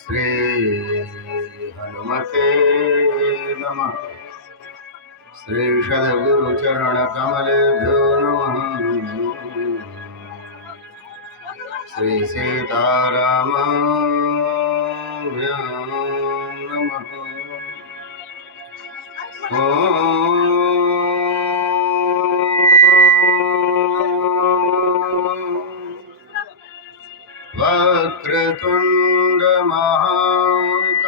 श्री हनुमते नमः। श्री सद्गुरुचरणकमलेभ्यो नमः। श्री सीतारामाभ्यां नमः। वक्रतुंड महाकाय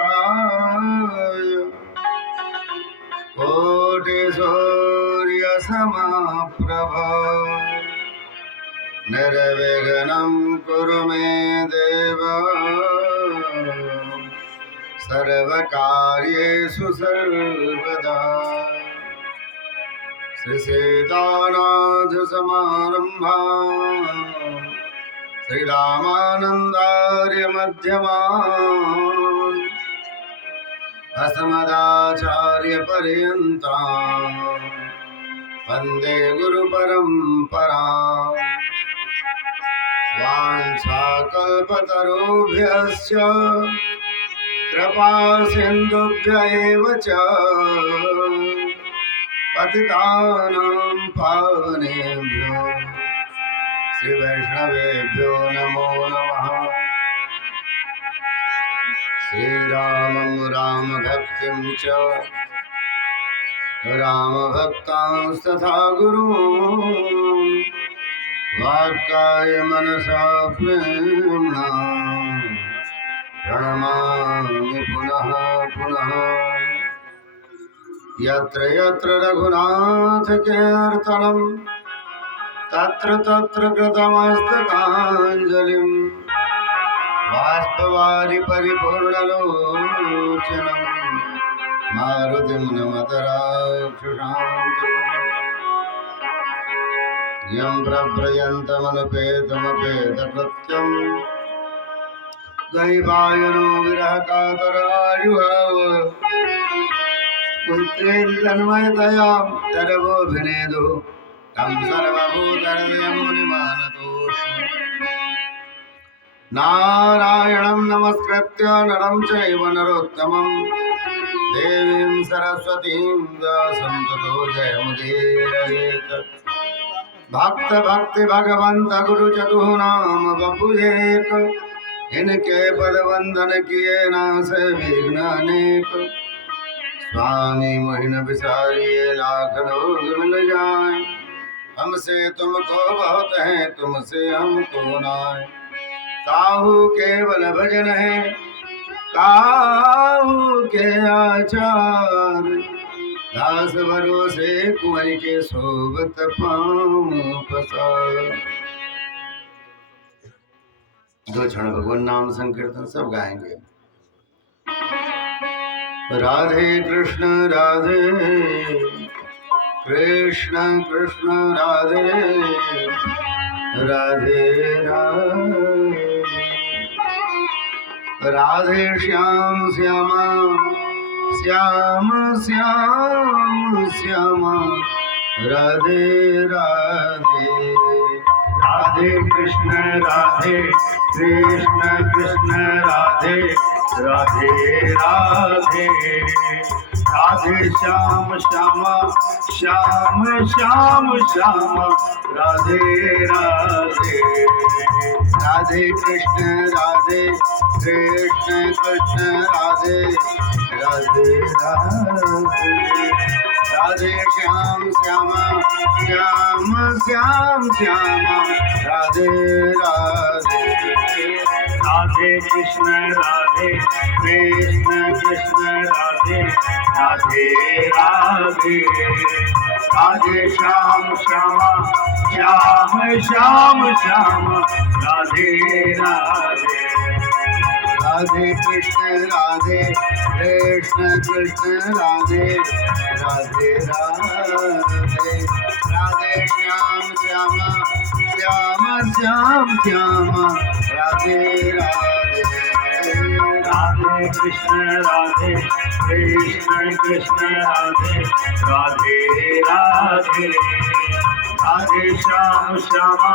कोटि सूर्य समप्रभा निर्विघ्नं कुरु मे देव सर्वकार्येषु सर्वदा। श्री सीतानाथ समारंभां श्री रामानंदार्य मध्यमान् अस्मदाचार्य पर्यन्तां वन्दे गुरु परम्पराम्। वाञ्छाकल्पतरुभ्यश्च कृपा सिन्धुभ्य एव च पतितानां पावनेभ्यो श्री वैष्णवेभ्यो नमो नमः। श्रीरामं रामभक्तिं च रामभक्तांस्तथा गुरून् वाक्काय मनसा प्रेम्णा प्रणमामि पुनः पुनः। यत्र यत्र रघुनाथ कीर्तनं तत्र तत्र कृतमस्तकाञ्जलिं बाष्पवारि परिपूर्णलोचनं मारुतिं नमत राक्षसान्तकम्। यं प्रव्रजन्तमनुपेतमपेतकृत्यं दैवायनो विरहकातरायुः पुत्रेति तन्मयतया तरवोऽभिनेदुः तं सर्वभूतहृदयं मुनिमानतोऽस्मि। नारायणं नमस्कृत्य नरं चैव नरोत्तमं देवीं सरस्वतीं व्यासं ततो जयमुदीरयेत्। भक्त भक्ति भगवंत गुरु चतुः नाम बपुएक इनके पद वंदन किए नास विघ्न अनेक। स्वामी मोहिन बिसारिये लाख लोग मिल जाए हमसे तुमको बहुत है तुमसे हमको नाय। काहू केवल भजन है काहू के आचार दास भरोसे कुंवर के सोबत पाँव पसार। दो क्षण भगवान नाम संकीर्तन सब गाएंगे। राधे कृष्ण कृष्ण राधे राधे राधे राधे श्याम श्यामा श्याम श्याम श्यामा राधे राधे। राधे कृष्ण कृष्ण राधे राधे राधे राधे श्याम श्यामा श्याम श्याम श्यामा राधे राधे। राधे कृष्ण कृष्ण राधे राधे राधे राधे श्याम श्यामा श्याम श्याम श्यामा राधे राधे। राधे कृष्ण कृष्ण राधे राधे राधे राधे श्याम श्यामा श्याम श्याम श्यामा राधे राधे। राधे कृष्ण राधे राधे राधे राधे श्याम श्यामा श्याम श्याम श्यामा राधे राधे। राधे कृष्ण राधे राधे राधे राधे श्याम श्यामा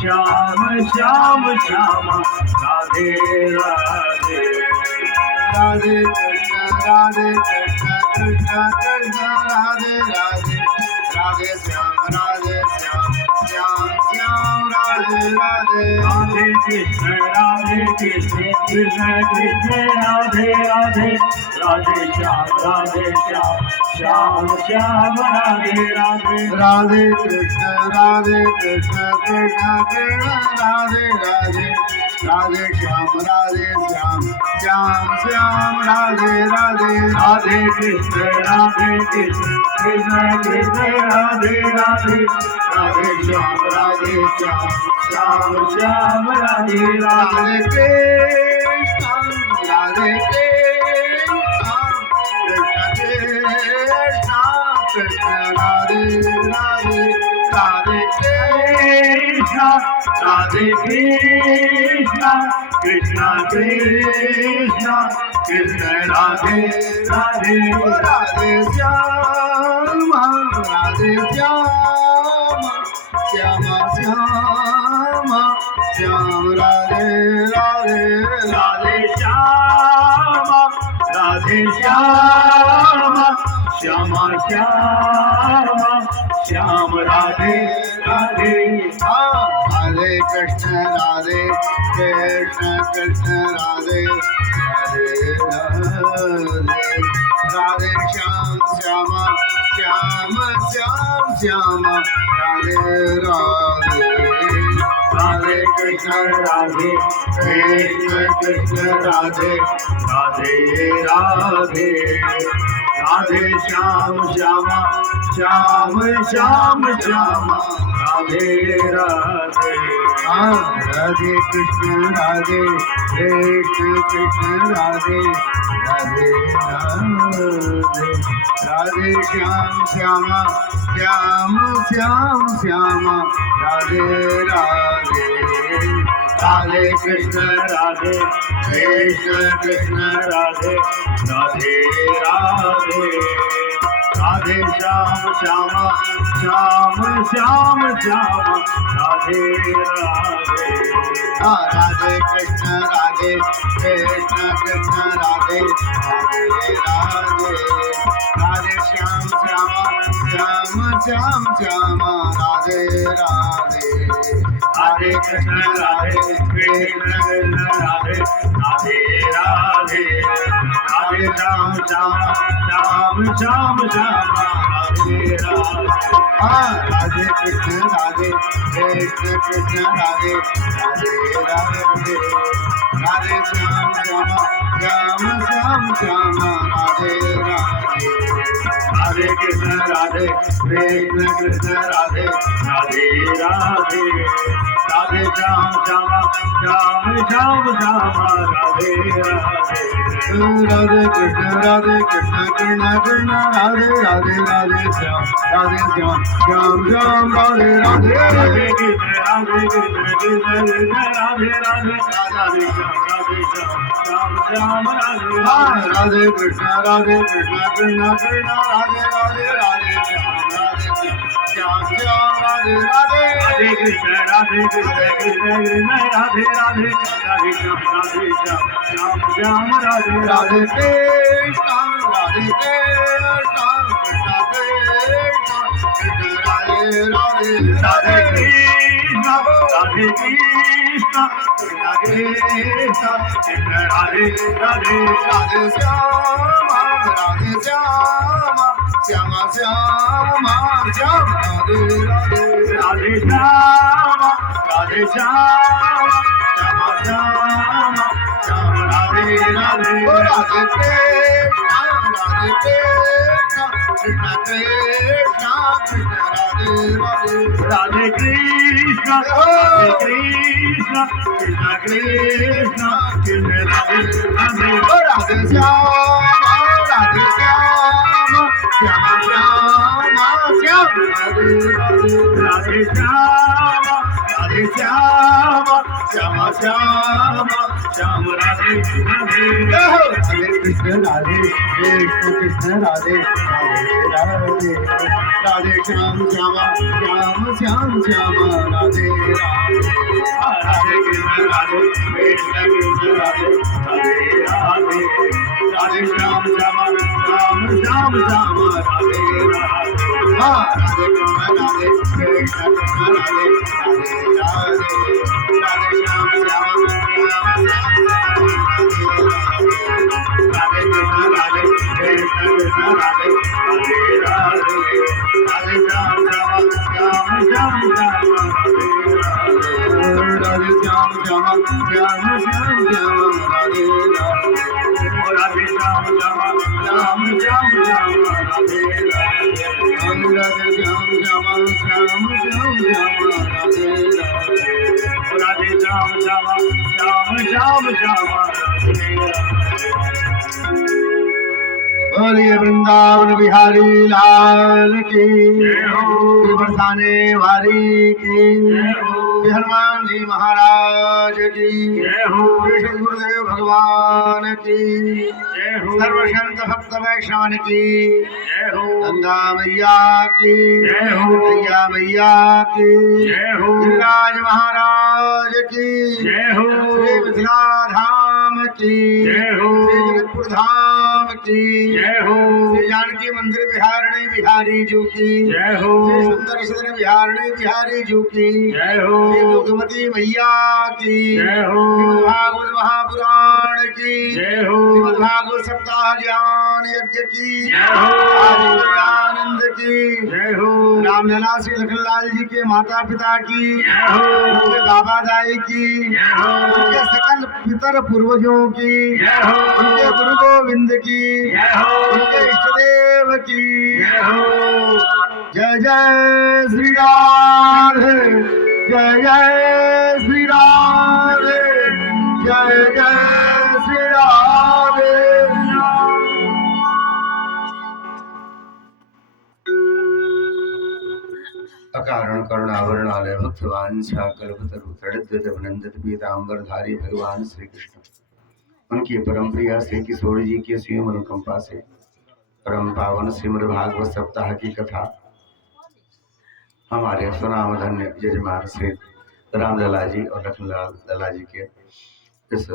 श्याम श्याम श्यामा राधे राधे राधे राधे कृष्ण कृष्ण कृष्ण राधे राधे राधे श्याम श्याम श्याम राधे राधे राधे कृष्ण कृष्ण कृष्ण राधे राधे राधे श्याम श्याम श्याम राधे राधे राधे कृष्ण कृष्ण कृष्ण राधे राधे राधे श्याम श्याम श्याम राधे राधे राधे कृष्ण कृष्ण कृष्ण राधे राधे राधे श्याम श्याम श्याम राधे राधे राधे कृष्ण राधे राधे राधे कृष्ण राधे कृष्ण कृष्ण कृष्ण कृष्ण राधे राधे राधे श्याम राधे श्याम श्याम श्याम श्याम राधे राधे राधे श्याम राधे श्याम श्याम श्याम श्याम राधे राधे राधे कृष्ण कृष्ण राधे राधे राधे राधे श्याम श्याम श्याम श्याम श्याम राधे राधे राधे कृष्ण कृष्ण राधे राधे राधे राधे श्याम श्याम श्याम श्याम श्याम राधे राधे राधे कृष्ण कृष्ण राधे राधे राधे राधे श्याम श्याम श्याम श्याम श्याम राधे राधे राधे कृष्ण कृष्ण राधे राधे राधे राधे श्याम श्याम श्याम श्याम श्याम राधे राधे राधे कृष्ण कृष्ण राधे राधे राधे राधे श्याम श्याम श्याम श्याम श्याम राधे राधे राधे कृष्ण कृष्ण राधे राधे राधे राधे श्याम श्याम श्याम श्याम श्याम राधे राधे राधे कृष्ण कृष्ण राधे राधे राधे राधे श्याम श्याम श्याम श्याम श्याम राधे राधे राधे कृष्ण कृष्ण राधे राधे राधे राधे श्याम श्याम श्याम श्याम श्याम राधे राधे राधे कृष्ण कृष्ण कृष्ण राधे राधे राधे श्याम श्याम श्याम राधे राधे राधे कृष्ण कृष्ण राधे राधे राधे श्याम श्याम राधे राधे कृष्ण कृष्ण कृष्ण राधे राधे राधे श्याम श्याम राधे राधे राधे कृष्ण कृष्ण राधे राधे राधे श्याम श्याम राधे राधे राधे कृष्ण कृष्ण राधे राधे कृष्ण कृष्ण राधे राधे राधे श्याम श्याम श्याम श्याम राधे राधे राधे श्याम श्याम श्याम श्याम राधे राधे राधे कृष्ण राधे कृष्ण कृष्ण कृष्ण राधे राधे राधे श्याम श्याम श्याम राधे श्याम श्याम श्याम राधे राधे कृष्ण राधे कृष्ण राधे राधे राधे श्याम श्यामा श्याम श्याम श्यामा राधे राधे कृष्ण राधे राधे राधे राधे श्याम श्यामा श्याम श्याम श्यामा राधे राधे कृष्ण राधे कृष्ण राधे राधे राधे श्याम श्यामा श्याम श्याम राधे कृष्ण राधे कृष्ण राधे राधे राधे श्याम श्यामा श्याम श्याम श्यामा राधे श्याम श्यामा श्याम श्याम श्यामा राधे राधे श्याम श्यामा श्याम श्याम श्यामा राधे राधे श्याम श्यामा श्याम श्याम श्यामा राधे राधे श्याम श्यामा श्याम श्याम श्यामा बोलिए वृंदावन बिहारी लाल की बरसाने वाली की हनुमान जी महाराज की कृष्ण गुरुदेव भगवान की सर्वसंत भक्त वैष्णव की गंगा मैया की मैया मैया की गिरिराज महाराज की श्री मिथिला धाम की श्री जनकपुर धाम की श्री जानकी मंदिर बिहारिणी बिहारी जू की श्री सुंदर सदन बिहारिणी बिहारी जू की श्री दुर्गमती मैया की भागवत महापुराण की भागवत सप्ताह ज्ञान यज्ञ की आनंद की रामलला श्री लखनलाल जी के माता पिता की उनके बाबा दाई की उनके सकल पितर पूर्वजों की उनके गुरु गोविंद की उनके इष्टदेव की जय जय श्री राधे जय जय श्री राधे जय जय श्री राधे अकारण करुणावरणालय भक्तवांछा कल्पतरुतड़द्वैत पीताम्बरधारी भगवान श्री कृष्ण उनकी परम प्रिया श्री किशोर जी की सीम अनुकंपा से परम पावन श्रीमद् भागवत सप्ताह की कथा हमारे सुनाम धन्य यजमान श्री रामलला जी और लखनलाल लला जी के इस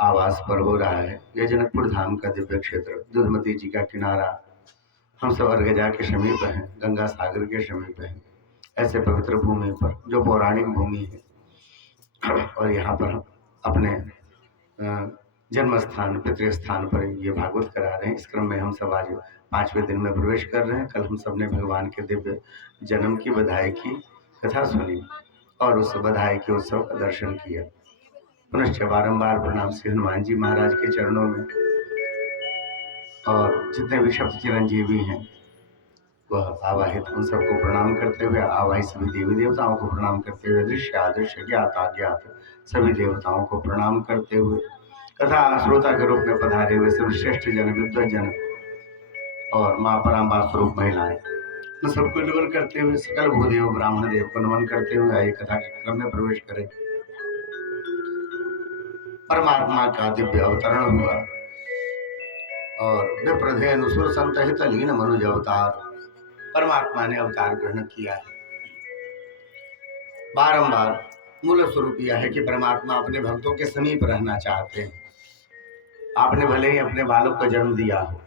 आवास पर हो रहा है। यह जनकपुर धाम का दिव्य क्षेत्र दुधमती जी का किनारा हम सब अर्गजा के समीप हैं, गंगा सागर के समीप हैं। ऐसे पवित्र भूमि पर जो पौराणिक भूमि है और यहाँ पर हम अपने जन्म स्थान पितृ स्थान पर ये भागवत करा रहे हैं। इस क्रम में हम सब आज 5वें दिन में प्रवेश कर रहे हैं। कल हम सब ने भगवान के दिव्य जन्म की बधाई की कथा सुनी और उस बधाई के उत्सव का दर्शन किया। पुनश्च बारंबार प्रणाम श्री हनुमान जी महाराज के चरणों में और जितने भी शब्द चिरंजीवी हैं वह आवाहित उन सबको प्रणाम करते हुए आवाहित सभी देवी देवताओं को प्रणाम करते हुए दृश्य अदृश्य ज्ञात अज्ञात सभी देवताओं को प्रणाम करते हुए तथा श्रोता के रूप में पधारे हुए सर्वश्रेष्ठ जन विद्वत जन और माँ पराम्बा स्वरूप महिलाएं उन सबको नमन करते हुए सकल भूदेव ब्राह्मण देव को नमन करते हुए आइए कथा के क्रम में प्रवेश करें। परमात्मा का दिव्य अवतरण हुआ और विप्रधेन सुर संत हित लीन मनुज अवतार परमात्मा ने अवतार ग्रहण किया है। बारंबार मूल स्वरूप यह है कि परमात्मा अपने भक्तों के समीप रहना चाहते हैं। आपने भले ही अपने बालक को जन्म दिया हो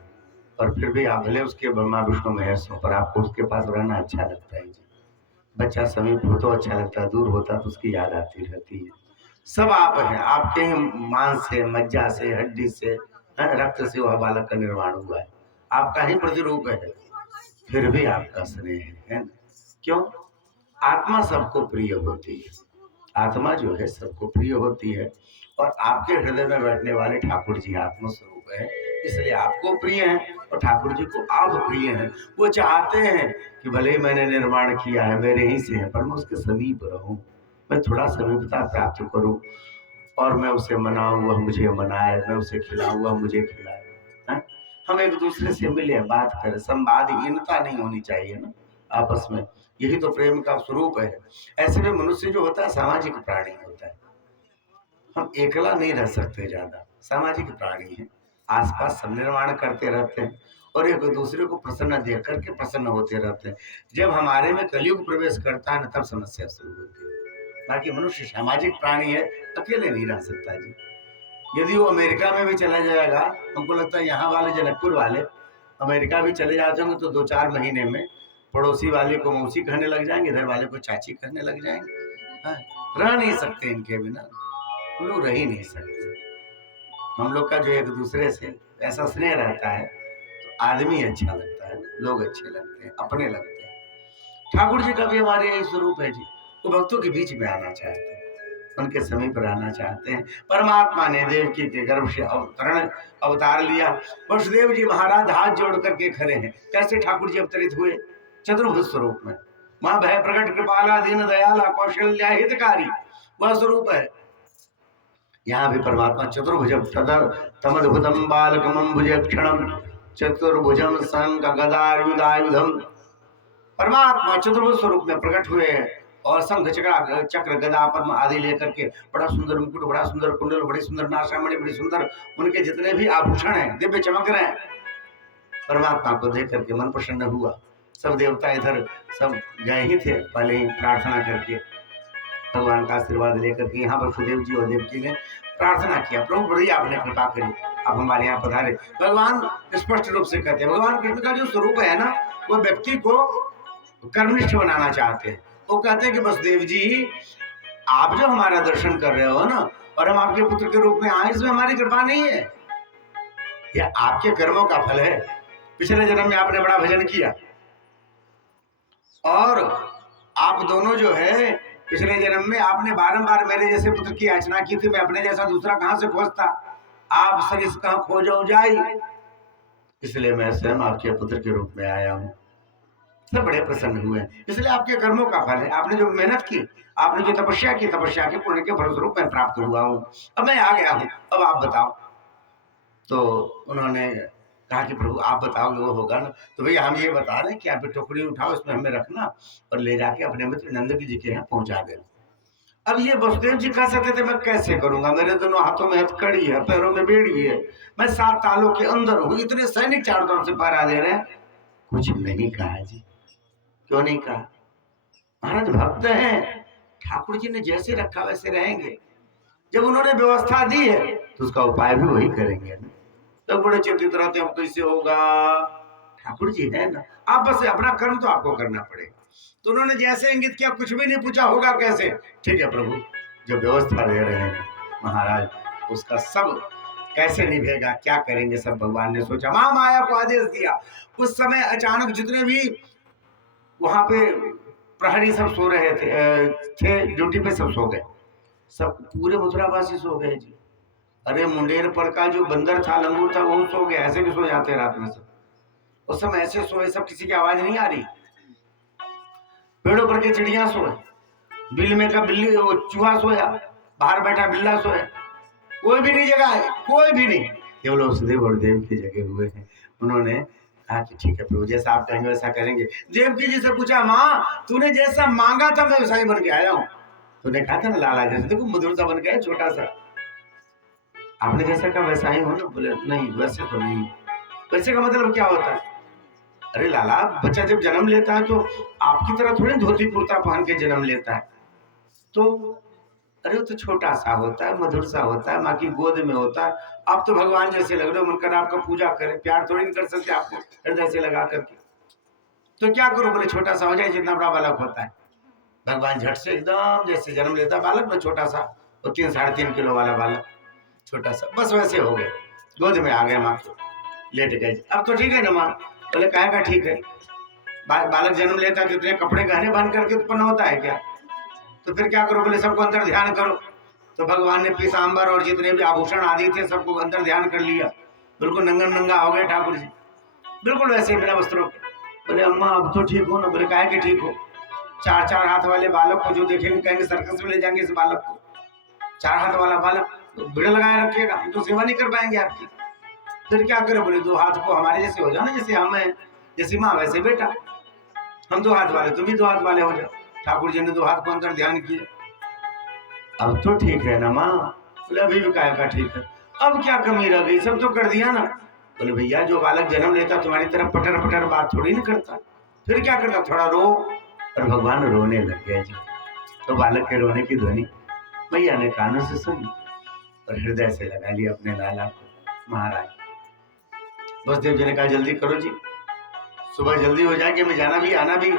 और फिर भी आप भले उसके ब्रह्मा विष्णु महेश हो पर आपको उसके पास रहना अच्छा लगता है। बच्चा समीप हो तो अच्छा लगता है, दूर होता तो उसकी याद आती रहती है। सब आप हैं, आपके ही मांस से मज्जा से हड्डी से रक्त से वह बालक का निर्माण हुआ है, आपका ही प्रतिरूप है, फिर भी आपका स्नेह है ना? क्यों? आत्मा सबको प्रिय होती है, आत्मा जो है सबको प्रिय होती है और आपके हृदय में बैठने वाले ठाकुर जी आत्मा स्वरूप है, इसलिए आपको प्रिय हैं और ठाकुर जी को आप प्रिय हैं। वो चाहते हैं कि भले ही मैंने निर्माण किया है मेरे ही से है पर मैं उसके समीप रहूं, मैं थोड़ा समीपता प्राप्त करूं और मैं उसे मनाऊं वह मुझे मनाए, मैं उसे खिलाऊं वह मुझे खिलाए। हम एक दूसरे से मिले बात करें, संवादहीनता नहीं होनी चाहिए ना आपस में, यही तो प्रेम का स्वरूप है। ऐसे में मनुष्य जो होता है सामाजिक प्राणी होता है, हम एकला नहीं रह सकते, ज्यादा सामाजिक प्राणी हैं, आसपास सब निर्माण करते रहते हैं और एक दूसरे को प्रसन्न देख करके प्रसन्न होते रहते हैं। जब हमारे में कलयुग प्रवेश करता है ना, तब समस्या शुरू होती है। बाकी मनुष्य सामाजिक प्राणी है, अकेले नहीं रह सकता जी। यदि वो अमेरिका में भी चला जाएगा, हमको लगता है यहाँ वाले जनकपुर वाले अमेरिका भी चले जाते होंगे तो 2-4 महीने में पड़ोसी वाले को मौसी कहने लग जाएंगे, इधर वाले को चाची कहने लग जाएंगे। हाँ, रह नहीं सकते इनके बिना, हम लोग रह ही नहीं सकते। हम लोग का जो एक दूसरे से ऐसा स्नेह रहता है तो आदमी अच्छा लगता है, लोग अच्छे लगते हैं, अपने लगते हैं। ठाकुर जी का भी हमारे यही स्वरूप है जी, वो भक्तों के बीच में आना चाहते हैं, उनके समीप रहना चाहते हैं। परमात्मा ने देवकी के गर्भ से अवतार लिया। वसुदेव जी महाराज हाथ जोड़ करके खड़े हैं। कैसे ठाकुर जी अवतरित हुए? चतुर्भुज स्वरूप में। मां भय प्रकट कृपाला दीन दयाला कौशल्या हितकारी, वह स्वरूप है। यहाँ भी परमात्मा चतुर्भुज तमद्भुतम बालकमं भुजक्षणम चतुर्भुजम संक गदायुधायुधम, परमात्मा चतुर्भुज स्वरूप में प्रकट हुए हैं और शंख चक्र गदा पद्म आदि लेकर के बड़ा सुंदर मुकुट, बड़ा सुंदर कुंडल, बड़ी सुंदर नाशामणि, बड़ी सुंदर उनके जितने भी आभूषण हैं दिव्य चमक रहे हैं। परमात्मा को देख करके मन प्रसन्न हुआ। सब देवता इधर सब गए ही थे पहले ही प्रार्थना करके, भगवान का आशीर्वाद लेकर के। यहाँ पर सुदेव जी और देवकी ने प्रार्थना किया, प्रभु बड़ी आपने कृपा करी, आप हमारे यहाँ पधारे। भगवान स्पष्ट रूप से कहते हैं, भगवान कृष्ण का जो स्वरूप है ना, वो व्यक्ति को कर्मनिष्ठ बनाना चाहते हैं। वो कहते हैं कि वसुदेव जी, आप जो हमारा दर्शन कर रहे हो ना और हम आपके पुत्र के रूप में आए, इसमें हमारी कृपा नहीं है, यह आपके कर्मों का फल है। पिछले जन्म में आपने बड़ा भजन किया और आप दोनों जो है पिछले जन्म में आपने बारंबार मेरे जैसे पुत्र की याचना की थी। मैं अपने जैसा दूसरा कहां से खोजता, आप सरिस कहां खोजो जाई, इसलिए मैं स्वयं आपके पुत्र के रूप में आया हूँ। सब बड़े प्रसन्न हुए, इसलिए आपके कर्मों का फल है। आपने जो मेहनत की, आपने जो तपस्या की, तपस्या के पुण्य के फलस्वरूप मैं प्राप्त हुआ हूँ। अब मैं आ गया हूँ, अब आप बताओ। तो उन्होंने कहा कि प्रभु आप बताओगे वो होगा ना। तो भैया हम ये बता रहे हैं कि आप टोकरी उठाओ, इसमें हमें रखना और ले जाके अपने मित्र नंद जी के यहाँ पहुंचा देना। अब ये वसुदेव जी कह सकते थे मैं कैसे करूंगा, मेरे दोनों हाथों में हथकड़ी है, पैरों में बेड़ी है, मैं 7 तालों के अंदर हूँ, इतने सैनिक चारों तरफ से पहरा दे रहे हैं। कुछ नहीं कहा जी। क्यों नहीं कहा? महाराज भक्त हैं, ठाकुर जी ने जैसे रखा वैसे रहेंगे। जब उन्होंने व्यवस्था दी है तो उसका उपाय भी वही करेंगे। तो बड़े चिंतित रहते हैं, कैसे होगा? ठाकुर जी है ना, आप बस अपना कर्म तो आपको करना पड़ेगा। तो उन्होंने जैसे इंगित किया, कुछ भी नहीं पूछा, होगा कैसे? ठीक है प्रभु, जो व्यवस्था दे रहे हैं महाराज, उसका सब कैसे निभेगा, क्या करेंगे, सब भगवान ने सोचा। महामाया को आदेश दिया। उस समय अचानक जितने भी वहां पे प्रहरी सब सो रहे थे ड्यूटी पे, सब सो गए, सब पूरे मथुरावासी सो गए जी। अरे मुंडेर पर का जो बंदर था, लंगूर था, वो सो गया। ऐसे भी सो जाते रात में सब। उस समय ऐसे सोए सब, किसी की आवाज नहीं आ रही। पेड़ों पर के चिड़िया सोए, बिल में का बिल्ली, वो चूहा सोया, बाहर बैठा बिल्ला सोया, कोई भी नहीं जगा है, कोई भी नहीं, केवल वसुदेव और देव की जगह हुए हैं। उन्होंने कहा कि ठीक है प्रभु, जैसा आप कहेंगे वैसा करेंगे। देवकी जी से पूछा, माँ तूने जैसा मांगा था मैं वैसा ही बन के आया हूँ। तूने कहा था ना लाला जैसे, देखो मधुर सा बन गया, छोटा सा। आपने जैसा कहा वैसा ही हो ना? बोले नहीं वैसे तो नहीं। वैसे का मतलब क्या होता है? अरे लाला, बच्चा जब जन्म लेता है तो आपकी तरह थोड़ी धोती कुर्ता पहन के जन्म लेता है। तो अरे वो तो छोटा सा होता है, मधुर सा होता है, माँ की गोद में होता है। आप तो भगवान जैसे लग रहे हो, मन कर आपका पूजा करें, प्यार थोड़ी नहीं कर सकते आपको हृदय से लगा करके। तो क्या करो? बोले छोटा सा हो जाए जितना बड़ा बालक होता है। भगवान झट से एकदम जैसे जन्म लेता है बालक में, छोटा सा, वो 3-3.5 किलो वाला बालक, छोटा सा, बस वैसे हो गए, गोद में आ गए, माँ को लेट गए। अब तो ठीक है ना माँ? बोले कहेगा ठीक है। बालक जन्म लेता है तो इतने कपड़े गहने बांध करके उत्पन्न होता है क्या? तो फिर क्या करो? बोले सबको अंदर ध्यान करो। तो भगवान ने पीतांबर और जितने भी आभूषण आदि थे सबको अंदर ध्यान कर लिया। बिल्कुल नंगा हो गए ठाकुर जी, बिल्कुल वैसे बिना वस्त्रों। बोले अम्मा अब तो ठीक हो ना? बोले काहे के ठीक हो? 4-4 हाथ वाले बालक को जो देखेंगे कहेंगे सर्कस में ले जाएंगे इस बालक को। 4 हाथ वाला बालक तो भीड़ लगाए रखिएगा, तो सेवा नहीं कर पाएंगे आपकी। फिर क्या करे? बोले 2 हाथ को हमारे जैसे हो जाओ ना, जैसे हम है, जैसी माँ वैसे बेटा। हम 2 हाथ वाले, तुम भी 2 हाथ वाले हो जाओ। ठाकुर जी ने 2 हाथ को अंदर ध्यान किया। अब तो ठीक है ना माँ? बोले अभी भी काय का ठीक है, अब क्या कमी रह गई, सब तो कर दिया ना। बोले भैया जो बालक जन्म लेता तुम्हारी तरफ पटर पटर बात थोड़ी ना करता, फिर क्या करता, थोड़ा रो। और भगवान रोने लग गए जी। तो बालक के रोने की ध्वनि मैया ने कानों से सुनी और हृदय से लगा लिया अपने लाला को। महाराज बसदेव जी ने कहा जल्दी करो जी, सुबह जल्दी हो जाएगी, मैं जाना भी आना भी,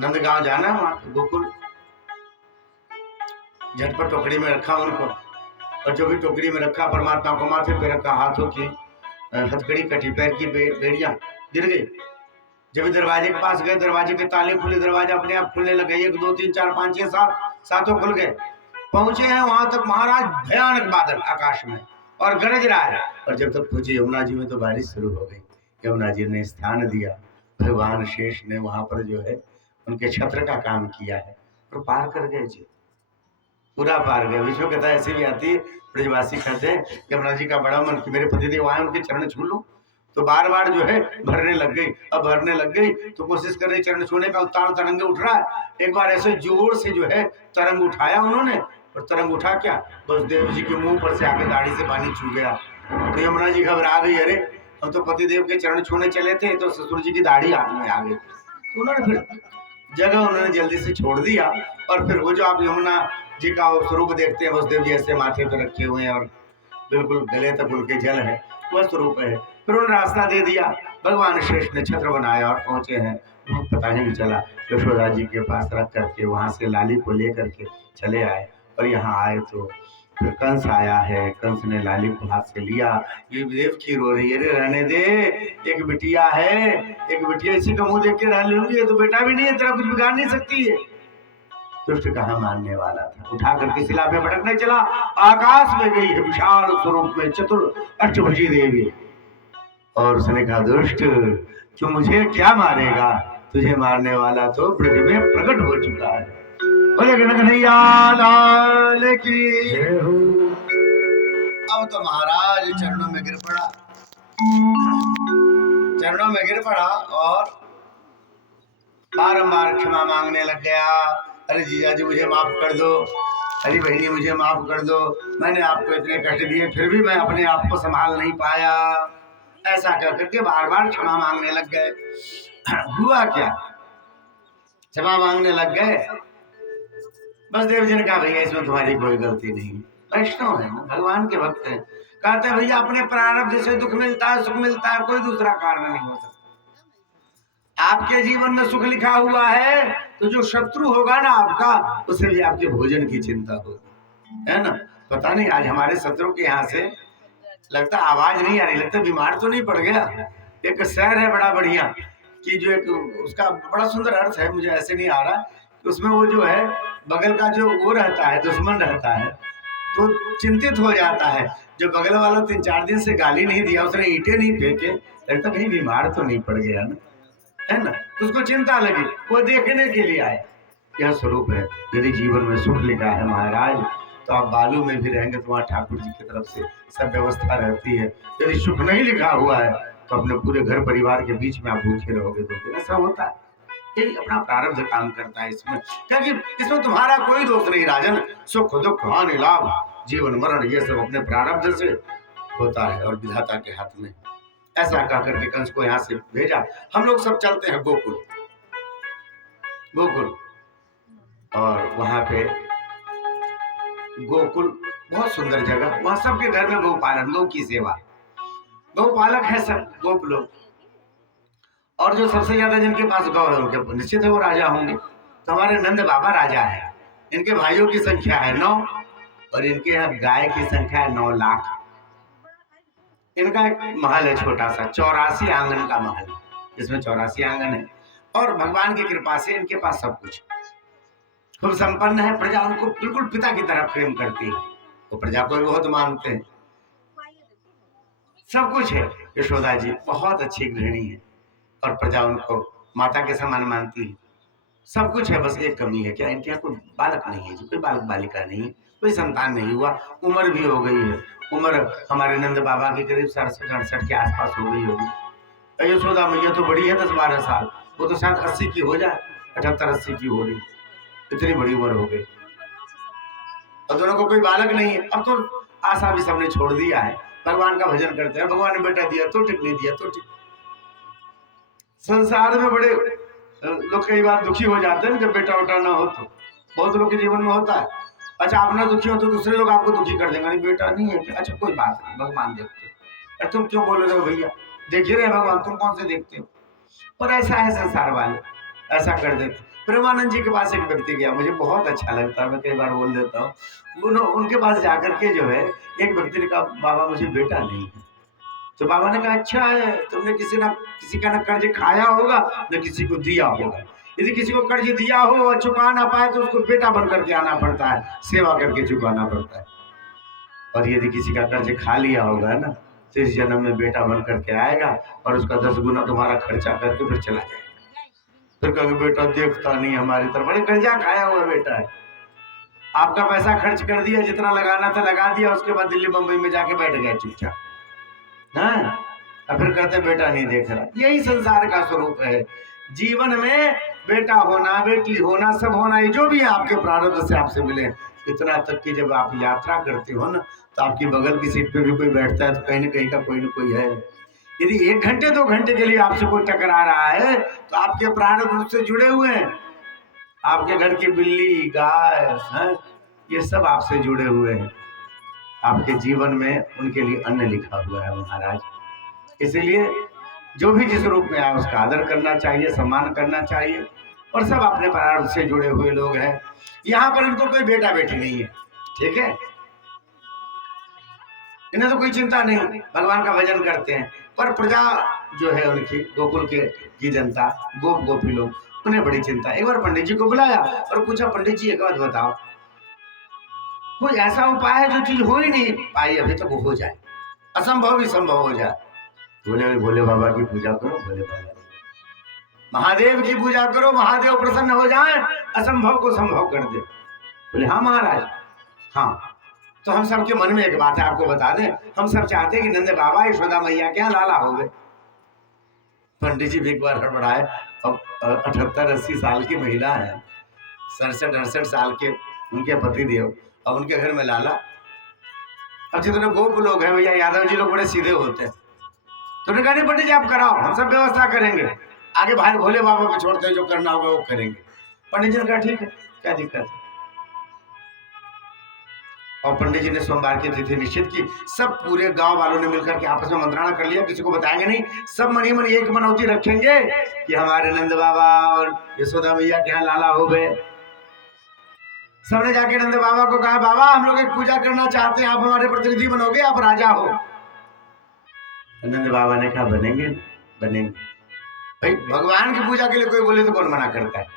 नंदगांव जाना है, वहां पे गोकुल। झटपट टोकरी में रखा उनको, और जो भी टोकरी में रखा परमात्मा को माथे पे रखा, हाथों की हथकड़ी कटी, पैर की बेड़ियां गिर गई। जब दरवाजे के पास गए, दरवाजे के ताले खुले, दरवाजा अपने आप खुलने लगे, 1 2 3 4 5 6 7 सातों खुल गए। पहुंचे हैं वहां तक महाराज, भयानक बादल आकाश में और गरज रहा है। और जब तक पहुंचे यमुना जी में तो बारिश शुरू हो गई। यमुना जी ने स्थान दिया, भगवान शेष ने वहां पर जो है उनके छत्र का काम किया है और पार कर गए जी, पूरा पार गए। विश्व कथा ऐसी भी आती है, ब्रजवासी कहते हैं यमुना जी का बड़ा मन कि मेरे पतिदेव आए, उनके चरण छू लूं, तो बार बार जो है भरने लग गई। अब भरने लग गई तो कोशिश कर रही, चरण छूने का उतार तरंगे उठ रहा है। एक बार ऐसे जोर से जो है तरंग उठाया उन्होंने, और तरंग उठा क्या, बसदेव जी के मुंह पर से आके दाढ़ी से पानी छू गया। तो यमुना जी घबरा गई, अरे हम तो पतिदेव के चरण छूने चले थे, तो ससुर जी की दाढ़ी हाथ में आ गई। तो उन्होंने फिर जगह उन्होंने जल्दी से छोड़ दिया। और फिर वो जो आप यमुना जी का स्वरूप देखते हैं, बसदेव जी ऐसे माथे पर रखे हुए हैं और बिल्कुल गले तक उनके जल है, वह स्वरूप है। फिर उन्होंने रास्ता दे दिया, भगवान श्रेष्ठ ने छत्र बनाया और पहुंचे हैं। पता ही नहीं चला, यशोदा जी के पास रख करके वहां से लाली को लेकर के चले आए। और यहाँ आए तो फिर कंस आया है, कंस ने लाली को हाथ से लिया। ये देव की रो रही है, अरे रहने दे, एक बिटिया है, एक बिटिया, इसी का मुंह देख के रह लूंगी, तो बेटा भी नहीं है, तेरा कुछ बिगाड़ नहीं सकती है। दुष्ट कहाँ मानने वाला था, उठा करके शिला पे भटकने चला, आकाश में गई है विशाल स्वरूप में चतुर अष्टभुजी देवी। और उसने कहा दुष्ट तू मुझे क्या मारेगा, तुझे मारने वाला तो ब्रज में प्रकट हो चुका है। बोले कन्हैया लाल की। अब तो महाराज चरणों में गिर पड़ा, चरणों में गिर पड़ा और बारंबार क्षमा मांगने लग गया। अरे जीजा जी मुझे माफ कर दो, अरे बहनी मुझे माफ कर दो, मैंने आपको इतने कष्ट दिए, फिर भी मैं अपने आप को संभाल नहीं पाया। ऐसा कर करके बार बार क्षमा मांगने लग गए। हुआ क्या, क्षमा मांगने लग गए। बसदेव जी ने कहा भैया इसमें तुम्हारी कोई गलती नहीं, वैष्णव है, भगवान के भक्त हैं। कहते हैं भैया अपने प्रारब्ध से दुख मिलता है, सुख मिलता है, कोई दूसरा कारण नहीं हो सकता। आपके जीवन में सुख लिखा हुआ है तो जो शत्रु होगा ना आपका, उसे भी आपके भोजन की चिंता होगी, है ना। पता नहीं आज हमारे शत्रु के यहाँ से लगता आवाज नहीं आ रही, लगता बीमार तो नहीं पड़ गया। एक शहर है बड़ा बढ़िया कि जो एक उसका बड़ा सुंदर अर्थ है, मुझे ऐसे नहीं आ रहा कि उसमें वो जो है बगल का जो वो रहता है, दुश्मन रहता है, तो चिंतित हो जाता है। जो बगल वाला 3-4 दिन से गाली नहीं दिया, उसने ईंटें नहीं फेंके, लगता कहीं बीमार तो नहीं पड़ गया ना, है ना। तो उसको चिंता लगी, वो देखने के लिए आए। यह स्वरूप है। यदि जीवन में सुख लिखा है महाराज, तो आप बालू में भी रहेंगे तो वहाँ ठाकुर जी की तरफ से सब व्यवस्था रहती है। यदि सुख नहीं लिखा हुआ है तो अपने पूरे घर परिवार के बीच में आप भूखे रहोगे, तो ऐसा होता है। यही अपना प्रारब्ध काम करता है इसमें, क्योंकि इसमें तुम्हारा कोई दोष नहीं राजन। सुख दुख हानि लाभ जीवन मरण ये सब अपने प्रारब्ध से होता है और विधाता के हाथ में। ऐसा कह करके कंस को यहाँ से भेजा। हम लोग सब चलते हैं गोकुल, गोकुल, और वहां पे गोकुल बहुत सुंदर जगह, वहां सबके घर में गौपालन, गौ की सेवा, गौपालक है सब गोप लोग। और जो सबसे ज्यादा जिनके पास गौ है उनके निश्चित है वो राजा होंगे। तो हमारे नंद बाबा राजा है, इनके भाइयों की संख्या है 9 और इनके यहाँ गाय की संख्या है 9 लाख। इनका एक महल है छोटा सा, 84 आंगन का महल, इसमें 84 आंगन है। और भगवान की कृपा से इनके पास सब कुछ, खूब संपन्न है। प्रजा उनको बिल्कुल पिता की तरह प्रेम करती है, वो प्रजा को भी बहुत मानते हैं, सब कुछ है। यशोदा जी बहुत अच्छी गृहिणी है और प्रजा उनको माता के समान मानती है, सब कुछ है। बस एक कमी है, क्या इनके यहाँ कोई बालक नहीं है, कोई बालक बालिका नहीं है, कोई संतान नहीं हुआ। उम्र भी हो गई है, उम्र हमारे नंद बाबा की करीब 67-68 के आसपास हो गई होगी। यशोदा मैया तो बड़ी है 10-12 साल, वो तो शायद 80 की हो जाए, 78-80 की हो रही, इतनी बड़ी उम्र हो गई। और दोनों को कोई बालक नहीं है। अब तो आशा भी सबने छोड़ दिया है, भगवान का भजन करते हैं, भगवान ने बेटा दिया तो ठीक, नहीं दिया तो ठीक। संसार में बड़े लोग कई बार दुखी हो जाते हैं जब बेटा उटा ना हो, तो बहुत लोग के जीवन में होता है। अच्छा आप ना दुखी हो तो दूसरे लोग आपको दुखी कर देंगे, नहीं बेटा नहीं है, अच्छा कोई बात नहीं, भगवान देखते। अरे तुम क्यों बोल रहे हो भैया, देख ही रहे भगवान, तुम कौन से देखते हो। और ऐसा है संसार वाले, ऐसा कर देते। प्रेमानंद जी के पास एक व्यक्ति गया, मुझे बहुत अच्छा लगता है, मैं कई बार बोल देता हूँ। उनके पास जाकर के जो है एक व्यक्ति ने कहा बाबा मुझे बेटा नहीं है। तो बाबा ने कहा अच्छा है, तुमने किसी का ना कर्ज खाया होगा न किसी को दिया होगा। यदि किसी को कर्ज दिया हो और चुका ना पाए तो उसको बेटा बन करके आना पड़ता है, सेवा करके चुकाना पड़ता है। और यदि किसी का कर्ज खा लिया होगा ना तो इस जन्म में बेटा बन करके आएगा और उसका 10 गुना तुम्हारा खर्चा करके फिर चला जाएगा। फिर कहोगे बेटा देखता नहीं हमारी तरफ, बड़े कर्जा खाया हुआ बेटा है, आपका पैसा खर्च कर दिया, जितना लगाना था लगा दिया, उसके बाद दिल्ली बम्बई में जाके बैठ गया चुपचाप, हाँ। और फिर कहते बेटा नहीं देख रहा। यही संसार का स्वरूप है। जीवन में बेटा होना, बेटी होना, सब होना, ये जो भी है आपके प्रारब्ध से आपसे मिले। इतना तक कि जब आप यात्रा करते हो ना तो आपकी बगल की सीट पे भी कोई बैठता है तो कहीं ना कहीं का कोई ना कोई है। यदि 1 घंटे 2 घंटे के लिए आपसे कोई टकरा रहा है तो आपके प्रारब्ध से जुड़े हुए हैं। आपके घर की बिल्ली, गाय, है, ये सब आपसे जुड़े हुए हैं। आपके जीवन में उनके लिए अन्न लिखा हुआ है महाराज। इसलिए जो भी जिस रूप में आए उसका आदर करना चाहिए, सम्मान करना चाहिए। और सब अपने प्रारब्ध से जुड़े हुए लोग हैं। यहाँ पर इनको कोई बेटा बेटी नहीं है, ठीक है, इन्हें तो कोई चिंता नहीं, भगवान का भजन करते हैं। पर प्रजा जो है उनकी, गोकुल की जनता, गोप गोपी लोग, उन्हें बड़ी चिंता। एक बार पंडित जी को बुलाया और पूछा पंडित जी एक बात बताओ, कोई ऐसा उपाय है जो चीज हो ही नहीं पाई अभी तक वो हो जाए, असंभव भी संभव हो जाए। बोले भोले बाबा की पूजा करो, भोले बाबा महादेव की पूजा करो, महादेव प्रसन्न हो जाए, असंभव को संभव कर दे। बोले हाँ महाराज, हाँ। तो हम सबके मन में एक बात है, आपको बता दें, हम सब चाहते हैं कि नंद बाबा यशोदा मैया क्या लाला हो गए। पंडित जी भी एक बार हड़बड़ाए, अब 78-80 साल की महिला है, 67-68 साल के उनके पति देव, और उनके घर में लाला। अब जितने गोप लोग हैं भैया, यादव जी लोग बड़े सीधे होते हैं, तो उन्होंने कहा नहीं पंडित जी आप कराओ, हम सब व्यवस्था करेंगे, आगे भाई भोले बाबा को छोड़ते हैं, जो करना होगा वो करेंगे। पंडित जी ने कहा ठीक है, क्या दिक्कत है। और पंडित जी ने सोमवार की तिथि निश्चित की, सब पूरे गांव वालों ने मिलकर के आपस में मंत्राणा कर लिया, किसी को बताएंगे नहीं, सब मन ही मन एक मनौती रखेंगे कि हमारे नंद बाबा और यशोदा मैया के यहाँ लाला हो गए। सबने जाके नंद बाबा को कहा बाबा हम लोग एक पूजा करना चाहते हैं, आप हमारे प्रतिनिधि बनोगे, आप राजा हो। नंद बाबा ने कहा बनेंगे बनेंगे भाई, भगवान की पूजा के लिए कोई बोले तो कौन मना करता है।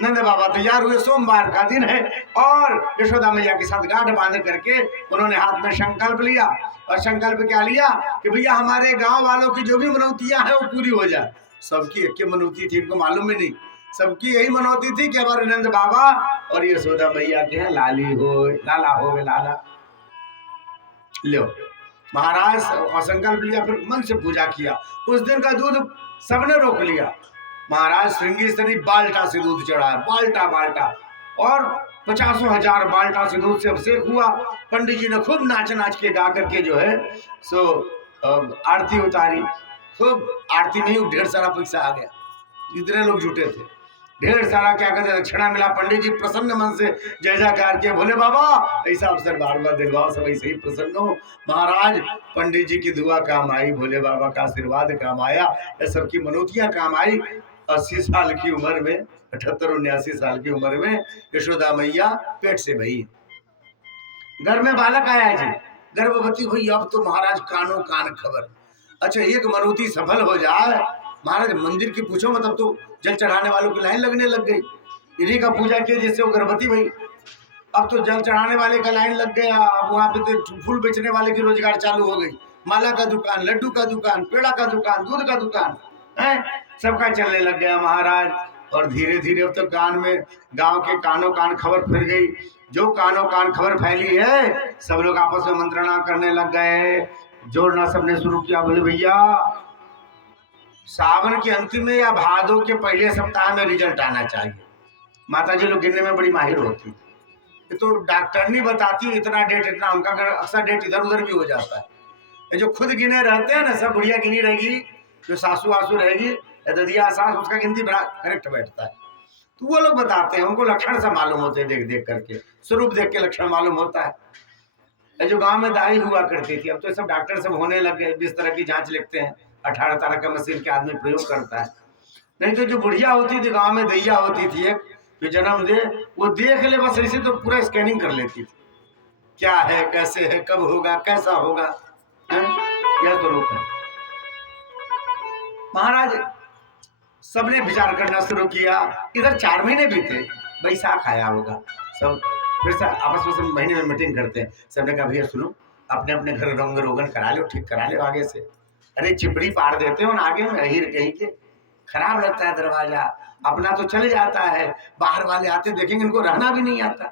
नंद बाबा तैयार हुए, सोमवार का दिन है, और यशोदा मैया के साथ गांठ बांध करके उन्होंने हाथ में संकल्प लिया। और संकल्प क्या लिया कि भैया हमारे गांव वालों की जो भी मनौतियां हैं वो पूरी हो जाए। सबकी एक मनौती थी, इनको मालूम ही नहीं, सबकी यही मनौती थी कि हमारे नंद बाबा और यशोदा मैया के यहाँ लाली हो, लाला हो, लाला लो। महाराज और संकल्प लिया, फिर मन से पूजा किया। उस दिन का दूध सबने रोक लिया। महाराज श्रृंगी स्तरी बाल्टा से दूध चढ़ाया, बाल्टा बाल्टा, और 50,000 बाल्टा से दूध से अभिषेक हुआ। पंडित जी ने खूब नाच नाच के गा करके जो है सो आरती उतारी। खूब आरती में ही ढेर सारा पैसा आ गया, इतने लोग जुटे थे, ढेर सारा क्या कहते दक्षिणा मिला। पंडित जी प्रसन्न मन से जय जयकार के, बोले बाबा ऐसा अवसर बार बार दिलवाओ, सब ऐसे ही प्रसन्न हो। महाराज पंडित जी की दुआ काम आई, भोले बाबा का आशीर्वाद काम आया, सबकी मनौतियां काम आई। 80 साल की उम्र में, 78-79 साल की उम्र में यशोदा मैया पेट से भई, घर में बालक आया जी, गर्भवती हुई। अब तो महाराज कानों कान खबर। अच्छा एक मनौती सफल हो जाए महाराज, मंदिर की पूछो मत, अब तो जल चढ़ाने वालों की लाइन लगने लग गई। इन्हीं का पूजा किया जिससे वो गर्भवती हुई, अब तो जल चढ़ाने वाले का लाइन लग गया। अब वहां पे तो फूल बेचने वाले की रोजगार चालू हो गई, माला का दुकान, लड्डू का दुकान, पेड़ा का दुकान, दूध का दुकान, है सबका चलने लग गया महाराज। और धीरे धीरे अब तो कान में, गांव के कानों कान खबर फैल गई। जो कानों कान खबर फैली है सब लोग आपस में मंत्रणा करने लग गए, जोड़ना सबने शुरू किया। बोले भैया सावन के अंतिम में या भादों के पहले सप्ताह में रिजल्ट आना चाहिए। माता जी लोग गिनने में बड़ी माहिर होती, ये तो डॉक्टर नहीं बताती इतना डेट इतना, उनका अक्सर डेट इधर उधर भी हो जाता है। ये जो खुद गिने रहते हैं ना, सब बुढ़िया गिनी रहेगी, जो सासू वासू रहेगी या ददिया सास, उसका गिनती बड़ा करेक्ट बैठता है। तो वो लोग बताते हैं, उनको लक्षण से मालूम होते हैं, देख देख करके स्वरूप देख के लक्षण मालूम होता है। जो गांव में दाई हुआ करती थी, अब तो सब डॉक्टर सब होने लग गए, 20 तरह की जांच लिखते हैं, 18 तरह का मशीन के आदमी प्रयोग करता है। नहीं तो जो बुढ़िया होती थी गांव में, दैया होती थी एक, जो जन्म दे वो देख ले बस ऐसे तो पूरा स्कैनिंग कर लेती थी, क्या है, कैसे है, कब होगा, कैसा होगा, यह तो रूप है। महाराज सबने विचार करना शुरू किया। इधर 4 महीने बीते, बैसाख आया होगा, सब फिर से आपस में सब महीने में मीटिंग करते हैं। सबने कहा भैया सुनो, अपने अपने घर रंग रोगन करा लो, ठीक करा लो आगे से। अरे चिपड़ी पाड़ देते हो ना आगे में, अहिर कहीं के, खराब लगता है दरवाजा, अपना तो चले जाता है, बाहर वाले आते देखेंगे इनको रहना भी नहीं आता,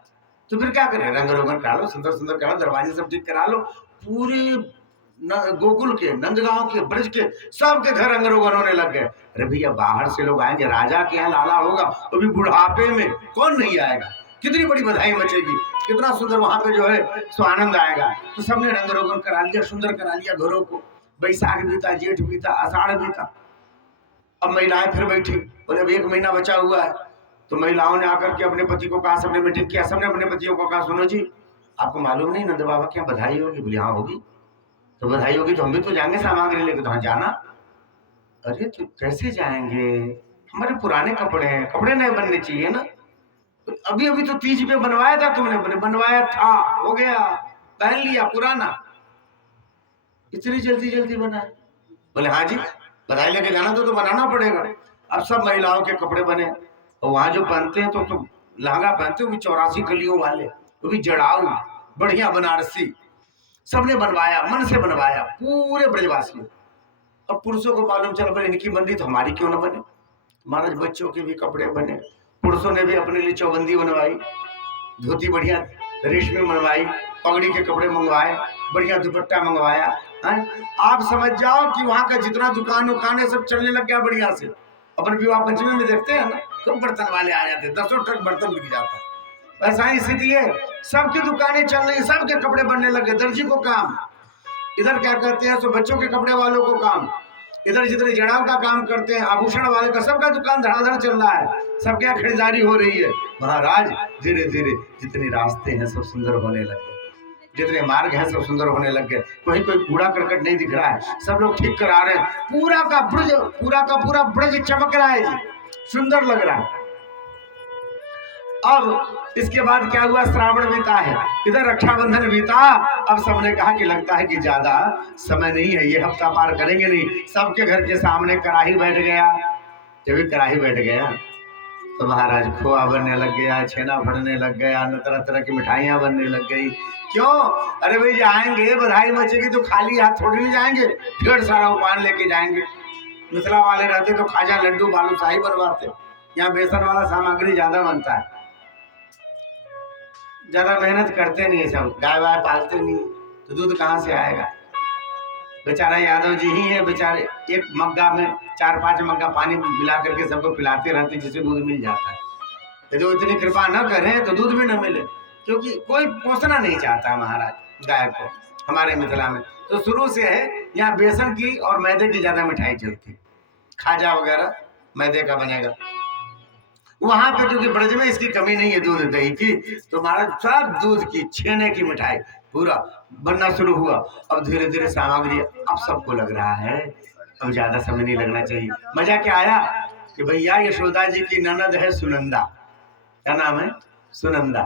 तो फिर क्या करें, रंग रोगन करा लो, सुंदर सुंदर करा लो, दरवाजे सब ठीक करा लो। पूरे गोकुल के, नंदगांव के, ब्रज के सबके घर रंग रोगन होने लग गए। अरे भैया बाहर से लोग आएंगे, राजा के यहाँ लाला होगा, तो भी बुढ़ापे में कौन नहीं आएगा, कितनी बड़ी बधाई मचेगी, कितना सुंदर वहां पे जो है सो आनंद आएगा। तो सबने रंग रोगन करा लिया, सुंदर करा लिया घरों को। बैसाख बीता, जेठ बीता, आषाढ़ बीता। अब महिलाएं फिर बैठी, बोले अब 1 महीना बचा हुआ है। तो महिलाओं ने आकर के अपने पति को कहा, सबने मीटिंग किया, सबने अपने पतियों को कहा सुनो जी, आपको मालूम नहीं नंद बाबा के यहाँ बधाई होगी? बोले हाँ होगी। तो बधाई होगी तो हम भी तो जाएंगे सामग्री लेके। तो हाँ जाना। अरे तो कैसे जाएंगे, हमारे पुराने कपड़े हैं, कपड़े नए बनने चाहिए ना। अभी अभी तो तीज पे बनवाया था तुमने। बोले बनवाया था, हो गया, पहन लिया पुराना, इतनी जल्दी जल्दी बना। बोले हाँ जी, बधाई लेके जाना तो बनाना पड़ेगा। अब सब महिलाओं के कपड़े बने, और वहां जो पहनते हैं तो लहंगा पहनते हो 84 कलियों वाले, वो भी जड़ाऊ बढ़िया बनारसी, सबने बनवाया, मन से बनवाया पूरे ब्रजवासियों। अब पुरुषों को मालूम चला, पर इनकी बन रही तो हमारी क्यों ना बने। महाराज बच्चों के भी कपड़े बने, पुरुषों ने भी अपने लिए चौबंदी बनवाई, धोती बढ़िया रेशमी बनवाई, पगड़ी के कपड़े मंगवाए, बढ़िया दुपट्टा मंगवाया है। आप समझ जाओ कि वहां का जितना दुकान उकान है सब चलने लग गया बढ़िया से। अपन विवाह पंचमी में देखते हैं ना, तो बर्तन वाले आ जाते, 10 ट्रक बर्तन बिक जाता है। वैसा ही स्थिति है, सबकी दुकानें चल रही, सबके कपड़े बनने लगे। दर्जी को काम, इधर क्या कहते हैं सो बच्चों के कपड़े वालों को काम, इधर जितने जड़ाव का काम करते हैं, आभूषण वाले का, सबका दुकान धड़ाधड़ चल रहा है, सबके यहाँ खरीदारी हो रही है। महाराज धीरे धीरे जितने रास्ते हैं सब सुंदर होने लगे, जितने मार्ग हैं सब सुंदर होने लग गए। कोई कूड़ा करकट नहीं दिख रहा है, सब लोग ठीक करा रहे हैं। पूरा का पूरा ब्रज चमक रहा है जी, सुंदर लग रहा है। अब इसके बाद क्या हुआ, श्रावण बीता है, इधर रक्षाबंधन बीता। अब सबने कहा कि लगता है कि ज्यादा समय नहीं है, ये हफ्ता पार करेंगे नहीं। सबके घर के सामने कढ़ाई बैठ गया। जब भी कढ़ाई बैठ गया तो महाराज खोआ बनने लग गया, छेना फड़ने लग गया, तरह तरह की मिठाइयाँ बनने लग गई। क्यों? अरे भाई जाएंगे, बधाई मचेगी तो खाली हाथ थोड़ी नहीं जाएंगे, ढेर सारा उपान लेके जाएंगे। मिथिला वाले रहते तो खाजा लड्डू बालूशाही बनवाते, यहाँ बेसन वाला सामग्री ज्यादा बनता है, ज्यादा मेहनत करते नहीं है, सब गाय वाय पालते नहीं, तो दूध कहाँ से आएगा। बेचारा यादव जी ही है बेचारे, एक मग्गा में 4-5 मग्गा पानी मिला करके सबको पिलाते रहते, जिससे दूध मिल जाता है। जो इतनी कृपा न करें तो दूध भी न मिले, क्योंकि कोई पोसना नहीं चाहता महाराज गाय को हमारे मिथिला में। तो शुरू से है यहाँ बेसन की और मैदे की ज्यादा मिठाई चलती, खाजा वगैरह मैदे का बनेगा। वहां पे क्योंकि ब्रज में इसकी कमी नहीं है दूध दही की, तो महाराज सब दूध की छेने की मिठाई पूरा बनना शुरू हुआ। अब धीरे धीरे सामग्री, अब सबको लग रहा है अब ज्यादा समय नहीं लगना चाहिए। मजा क्या आया कि भैया यशोदा जी की ननद है सुनंदा, क्या नाम है, सुनंदा।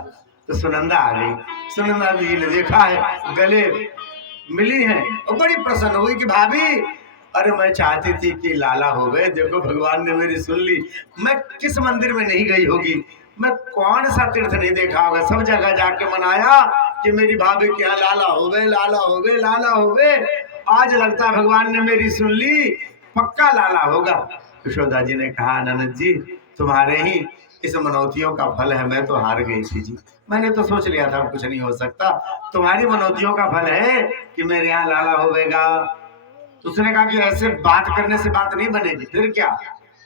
तो सुनंदा आ गई, सुनंदा जी ने देखा है, गले मिली है और बड़ी प्रसन्न हुई कि भाभी अरे मैं चाहती थी कि लाला हो गए, देखो भगवान ने मेरी सुन ली। मैं किस मंदिर में नहीं गई होगी, मैं कौन सा तीर्थ नहीं देखा होगा, सब जगह जाके मनाया कि मेरी भाभी के यहाँ लाला हो गए, लाला हो गए, लाला हो गए। आज लगता है भगवान ने मेरी सुन ली, पक्का लाला होगा। यशोदा जी ने कहा ननद जी तुम्हारे ही इस मनौतियों का फल है, मैं तो हार गई थी जी, मैंने तो सोच लिया था कुछ नहीं हो सकता, तुम्हारी मनौतियों का फल है कि मेरे यहाँ लाला होगा। तो उसने कहा कि ऐसे बात करने से बात नहीं बनेगी, फिर क्या?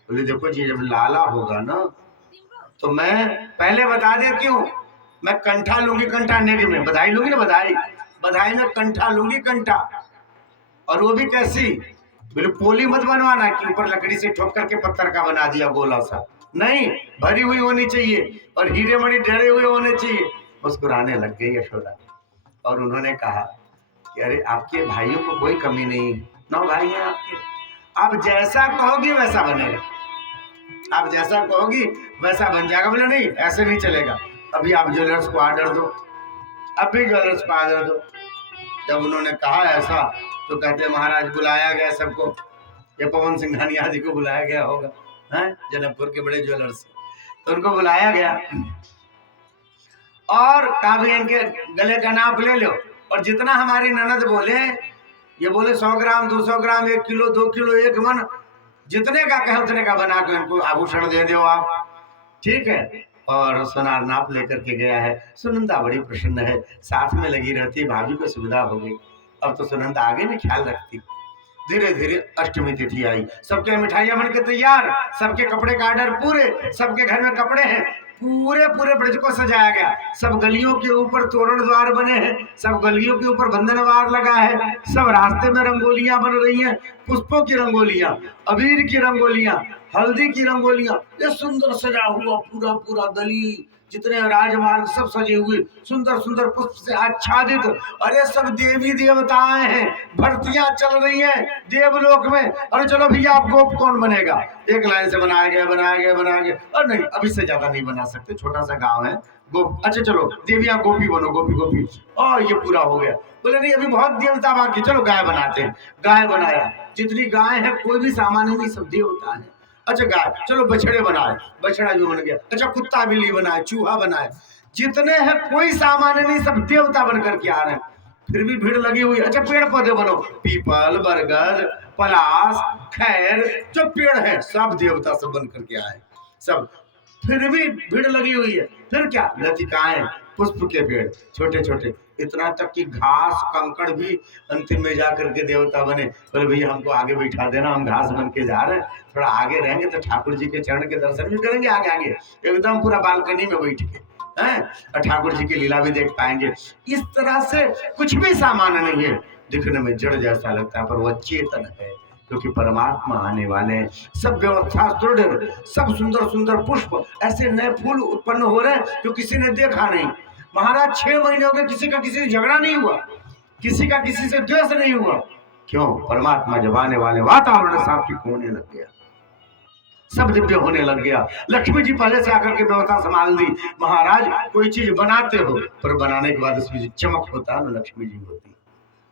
बोले देखो जी जब लाला होगा ना तो मैं पहले बता देती हूँ मैं कंठा लूंगी, कंठा नेग में बधाई लूंगी ना, बधाई बधाई में कंठा लूंगी, कंठा। और वो भी कैसी, बोले पोली मत बनवाना कि ऊपर लकड़ी से ठोक करके पत्थर का बना दिया गोला सा, नहीं, भरी हुई होनी चाहिए और हीरे मणि डरे हुए होने चाहिए। मुस्कुराने लग गई यशोदा और उन्होंने कहा कि अरे आपके भाइयों को कोई कमी नहीं, 9 भाई हैं आपके, आप जैसा कहोगी वैसा बनेगा, आप जैसा कहोगी वैसा बन जाएगा। बोले नहीं ऐसे नहीं चलेगा, अभी आप ज्वेलर्स को ऑर्डर दो, अभी ज्वेलर्स को ऑर्डर दो। जब उन्होंने कहा ऐसा तो कहते महाराज बुलाया गया सबको, ये पवन सिंघानिया जी को बुलाया गया होगा, हैं जनकपुर के बड़े ज्वेलर्स, तो उनको बुलाया गया और कहा भी इनके गले का नाप ले लो, और जितना हमारी ननद बोले, ये बोले 100 ग्राम 200 ग्राम 1 किलो 2 किलो 1 मन, जितने का कहे उतने का बना के इनको आभूषण दे दो आप, ठीक है। और सोनार नाप लेकर के गया है। सुनंदा बड़ी प्रसन्न है, साथ में लगी रहती, भाभी को सुविधा हो गई। अब तो सुनंदा आगे में ख्याल रखती। धीरे धीरे अष्टमी तिथि आई, सबके मिठाइयां बन के तैयार, सबके कपड़े का ऑर्डर पूरे, सबके घर में कपड़े हैं, पूरे पूरे ब्रज को सजाया गया, सब गलियों के ऊपर तोरण द्वार बने हैं, सब गलियों के ऊपर बंधनवार लगा है, सब रास्ते में रंगोलियां बन रही हैं, पुष्पों की रंगोलियां, अबीर की रंगोलियां, हल्दी की रंगोलियां, ये सुंदर सजा हुआ पूरा पूरा गली, जितने राजमार्ग सब सजे हुए सुंदर सुंदर पुष्प से आच्छादित। अरे सब देवी देवताएं हैं, भर्तियां चल रही हैं देवलोक में। अरे चलो भैया आप गोप कौन बनेगा, एक लाइन से बनाया गया बनाया गया बनाया गया, और नहीं अभी से ज्यादा नहीं बना सकते, छोटा सा गांव है गोप, अच्छा चलो देवियां गोपी बनो, गोपी गोपी, और ये पूरा हो गया। बोले नहीं अभी बहुत देवता बाकी, चलो गाय बनाते हैं, गाय बनाया, जितनी गाय है कोई भी सामान्य नहीं, सब देवता है। अच्छा गाय, चलो बछड़े बनाए, बछड़ा भी बन गया, अच्छा कुत्ता बिल्ली बनाए, चूहा बनाए, जितने हैं कोई सामान्य नहीं, सब देवता बन करके आ रहे हैं। फिर भी भीड़ लगी हुई, अच्छा पेड़ पौधे बनो, पीपल बरगद पलास खैर जो पेड़ है सब देवता सब बन करके आए सब, फिर भी भीड़ लगी हुई है। फिर क्या, लतिकाएं, पुष्प के पेड़ छोटे छोटे, इतना तक कि घास कंकड़ भी अंतिम में जाकर के देवता बने। बोले भैया हमको आगे बैठा देना, हम घास बन के जा रहे हैं, थोड़ा आगे रहेंगे तो ठाकुर जी के चरण के दर्शन भी करेंगे, आगे आगे एकदम पूरा बालकनी में बैठ के हैं, और ठाकुर जी की लीला भी देख पाएंगे। इस तरह से कुछ भी सामान नहीं है, दिखने में जड़ जैसा लगता है पर वह चेतन है, क्योंकि परमात्मा आने वाले हैं। सब व्यवस्था सुदृढ़, सब सुंदर सुंदर पुष्प, ऐसे नए फूल उत्पन्न हो रहे हैं जो किसी ने देखा नहीं। महाराज 6 महीने हो गए किसी का किसी से झगड़ा नहीं हुआ, किसी का किसी से द्वेष नहीं हुआ। क्यों, परमात्मा जब आने वाले, वातावरण सात्विक होने लग गया, सब दिव्य होने लग गया। लक्ष्मी जी पहले से आकर के व्यवस्था संभाल दी। महाराज कोई चीज बनाते हो पर बनाने के बाद उसमें चमक होता है ना, लक्ष्मी जी होती,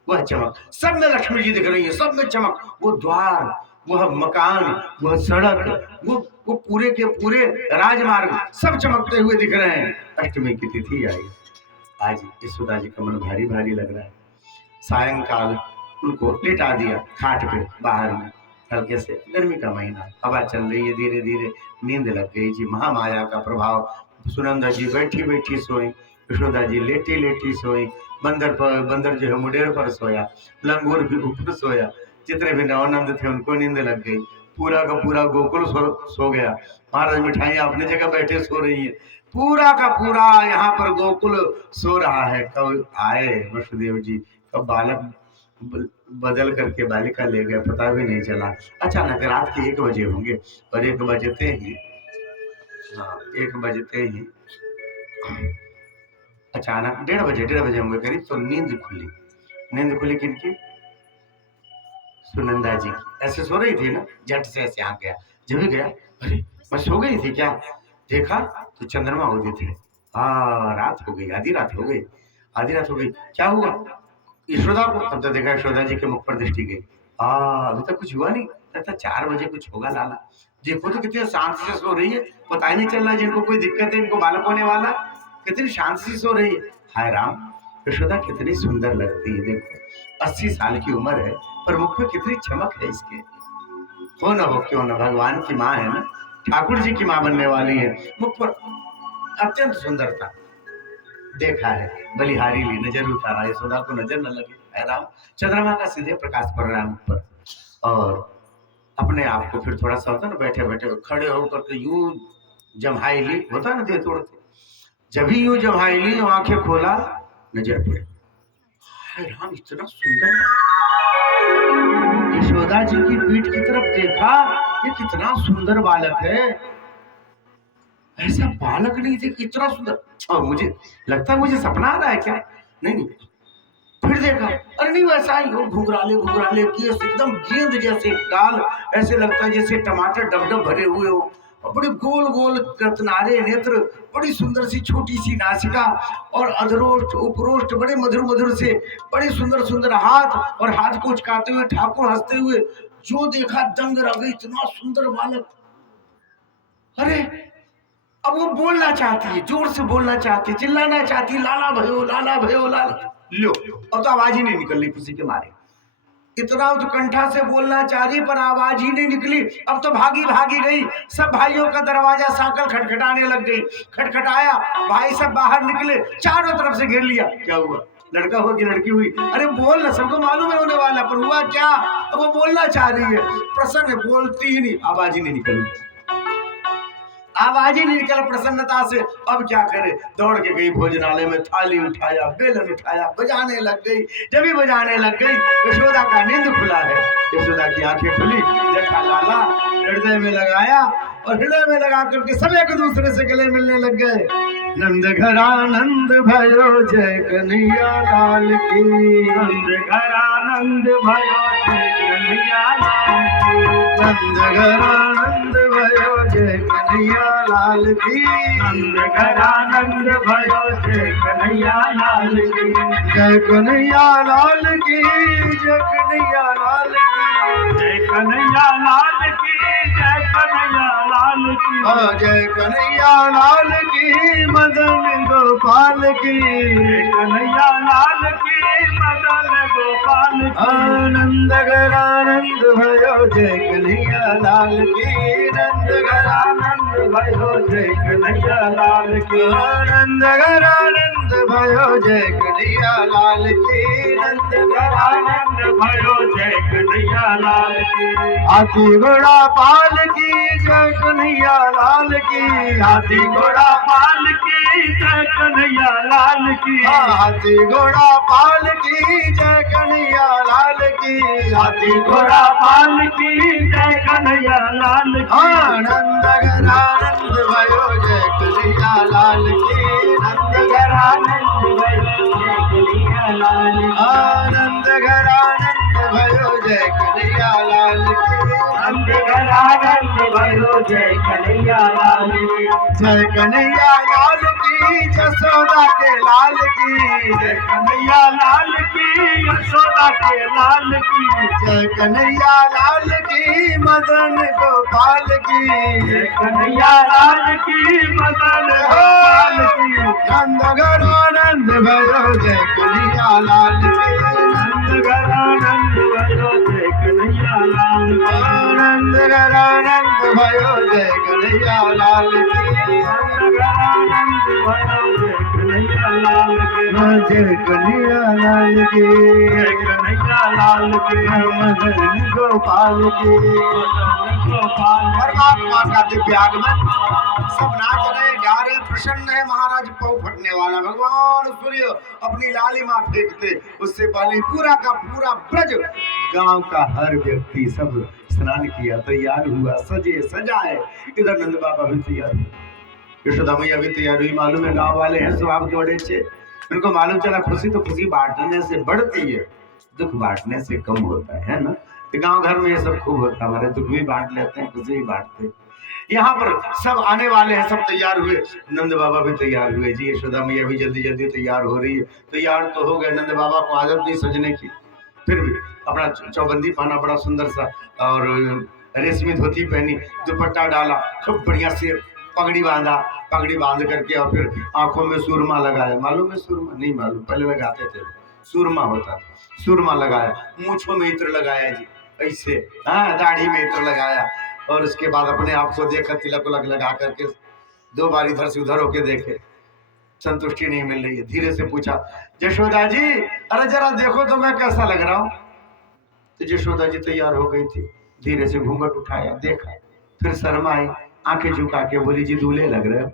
वह चमक सब में लक्ष्मी जी दिख रही है, सब में चमक, वो द्वार, वह मकान, वह सड़क, वो पूरे के पूरे राजमार्ग सब चमकते हुए दिख रहे हैं। अष्टमी की तिथि आई, आज यशोदा जी का मन भारी भारी लग रहा है। सायंकाल उनको लेटा दिया खाट पे बाहर में, हल्के से, गर्मी का महीना, हवा चल रही है, धीरे धीरे नींद लग गई जी। महामाया का प्रभाव, सुनंदा जी बैठी बैठी सोई, यशोदा जी लेटी लेटी सोई, बंदर जो है मुडेर पर सोया, लंगूर भी ऊपर सोया, जितने भी नवानंद थे उनको नींद लग गई, पूरा का पूरा गोकुल सो गया। महाराज मिठाइयाँ अपनी जगह बैठे सो रही है, पूरा का पूरा यहाँ पर गोकुल सो रहा है। कब आए वसुदेव जी, कब बालक बदल करके बालिका ले गए पता भी नहीं चला। अचानक रात के 1 बजे होंगे, और 1 बजते ही, हाँ 1 बजते ही अचानक 1:30 बजे होंगे करीब, तो नींद खुली किनकी, सुनंदा जी की। ऐसे सो रही थी ना, झट से ऐसे आ गया, जब भी गया, अरे मैं सो गई थी क्या, देखा तो चंद्रमा उदित है, रात हो गई, आधी रात हो गई, क्या हुआ यशोदा को, तब तक देखा यशोदा जी के मुख पर दृष्टि गई, अभी तक कुछ हुआ नहीं, लगता 4 बजे कुछ होगा लाला। देखो तो कितनी शांति से सो रही है, पता ही नहीं चल रहा है जिनको कोई दिक्कत है, इनको बालक होने वाला, कितनी शांति से सो रही है। हाय राम, यशोदा कितनी सुंदर लगती है, देखो 80 साल की उम्र है पर मुख में कितनी चमक है इसके। हो न हो क्यों न, भगवान की माँ है ना, ठाकुर जी की माँ बनने वाली है, मुख पर अत्यंत सुंदरता। देखा है बलिहारी ली, नजर उतारा, यशोदा को नजर न लगे। है राम, चंद्रमा का सीधे प्रकाश पड़ रहा है मुख पर, और अपने आप को फिर थोड़ा सा होता ना, बैठे बैठे खड़े होकर के यूं जम्हाई ली, होता ना दे तोड़ते, जब ही यूं जब हाईली आंखें खोला, नजर पड़ी, हाय राम इतना सुंदर। यशोदा जी की पीठ की तरफ देखा, ये कितना सुंदर बालक है, ऐसा बालक नहीं थे, इतना सुंदर। और मुझे लगता है मुझे सपना आ रहा है क्या, नहीं नहीं। फिर देखा, अरे नहीं वैसा ही हो, घुंघराले घुंघराले केस, एकदम गेंद जैसे गाल, ऐसे लगता है जैसे टमाटर डब डब भरे हुए हो, और बड़े गोल गोल रत्नारे नेत्र, बड़ी सुंदर सी छोटी सी नासिका, और अधरोष्ट उपरोष्ट बड़े मधुर मधुर से, बड़े सुंदर सुंदर हाथ, और हाथ को उचकाते हुए ठाकुर हंसते हुए, जो देखा दंग रह गई, इतना सुंदर बालक। अरे अब वो बोलना चाहती है, जोर से बोलना चाहती है, चिल्लाना चाहती है, लाला भयो लाला भयो लाला। लो, अब तो आवाज ही नहीं निकल रही खुशी के मारे, इतना उत्कंठा से बोलना चाह रही पर आवाज ही नहीं निकली। अब तो भागी भागी गई, सब भाइयों का दरवाजा साकल खटखटाने लग गई, खटखटाया, भाई सब बाहर निकले, चारों तरफ से घेर लिया। क्या हुआ, लड़का हुआ कि लड़की हुई? अरे बोल ना, सबको मालूम है होने वाला, पर हुआ क्या? अब वो बोलना चाह रही है, प्रसन्न, बोलती ही नहीं, आवाज ही नहीं निकल रही, आवाज ही नहीं निकला प्रसन्नता से। अब क्या करे, दौड़ के गई भोजनालय में, थाली उठाया, बेलन उठाया, बजाने लग गई। जब भी बजाने लग गई, यशोदा का नींद खुला है, यशोदा की आंखें खुली, देखा लाला, हृदय में लगाया, और हृदय में लगा करके सब एक दूसरे से गले मिलने लग गए। नंद घरानंद भयो जय कन्हैया लाल की, नंद घरानंद भयो जय कन्हैया लाल की, नंद घरानंद भयो जय कन्हैया लाल की, नंद घरानंद भयो जय कन्हैया लाल की, जय कन्हैया लाल की, जय कन्हैया लाल की, जय कन्हैया लाल की, जय कन्हैया लाल की, जय कन्हैया लाल की, मदन गोपाल की, जय कन्हैया लाल की, मदन गोपाल की, आनंद घरानंद भयो जय कन्हैया लाल की, नंद घरानंद भयो जय कन्हैया लाल की, आनंद घरानंद भयो जय कन्हैया लाल की, नंद घरानंद भयो जय कन्हैया लाल की, हाथी घोड़ा पाल की, जय कन्हैया लाल की, हाथी घोड़ा पाल की, जय कन्हैया लाल की, हाथी घोड़ा पाल की, जय कन्हैया लाल की, हाथी घोड़ा पाल की, जय कन्हैया लाल की, आनंद घरानंद भयो जय कन्हैया लाल की, नंद घरानंद भयो जय कन्हैया लाल की, आनंद घरानंद भयो जय कन्हैया लाल की, नंद घरानंद भयो जय कन्हैया लाल की, जय कन्हैया लाल की, जसोदा के लाल की, जय कन्हैया लाल की, यशोदा के लाल की, जय कन्हैया लाल की, मदन गोपाल की, जय कन्हैया लाल की, मदन गोपाल की, नंद घरानंद भयो जय कन्हैया लाल की, नंद घरानंद भयो जय कन्हैया लाल की, आनंद घरानंद भयो जय कन्हैया लाल की, नंद घरानंद भयो जय कन्हैया लाल की, जय कन्हैया लाल की, जय कन्हैया लाल की, मदन गोपाल की। मदन गोपाल की, परमात्मा का दिव्य आगमन, सब नाच रहे गा रहे, प्रसन्न है महाराज। पाँव फटने वाला भगवान सूर्य अपनी लालिमा फेंकते, उससे पहले पूरा का पूरा ब्रज, गांव का हर व्यक्ति सब स्नान किया, तैयार हुआ, सजे सजाए। इधर नंद बाबा भी तैयार हुए, यशोदा मैया भी तैयार हुई। मालूम है गांव वाले हैं स्वभाव के बड़े अच्छे, उनको मालूम चला खुशी तो खुशी बांटने से बढ़ती है, दुख बांटने से कम होता है ना। तो गांव घर में ये सब खूब होता है, हमारे दुख भी बांट लेते हैं, खुशी भी बांटते हैं। यहाँ पर सब आने वाले हैं, सब तैयार हुए, नंद बाबा भी तैयार हुए जी। यशोदा मैया भी जल्दी जल्दी तैयार हो रही है, तैयार तो हो गए। नंद बाबा को आदत नहीं सजने की, फिर भी अपना चौबंदी पहना बड़ा सुंदर सा, और रेशमी धोती पहनी, दुपट्टा डाला, खूब बढ़िया से पगड़ी बांधा, पगड़ी बांध करके, और फिर आंखों में सुरमा लगाया। मालूम है सुरमा? नहीं मालूम, पहले लगाते थे, सुरमा होता था, सुरमा लगाया, मूछों में इत्र लगाया जी ऐसे, हाँ, दाढ़ी में इत्र लगाया, और उसके बाद अपने आप को देखा, तिलक उलक लगा करके 2 बार इधर से उधर होके देखे, संतुष्टि नहीं मिल रही है। धीरे से पूछा, यशोदा जी अरे जरा देखो तो मैं कैसा लग रहा हूँ। तो यशोदा जी तैयार हो गई थी, धीरे से घूंघट उठाया, देखा, फिर शर्माई, आंखें झुका के बोली, जी दूल्हे लग रहे हो।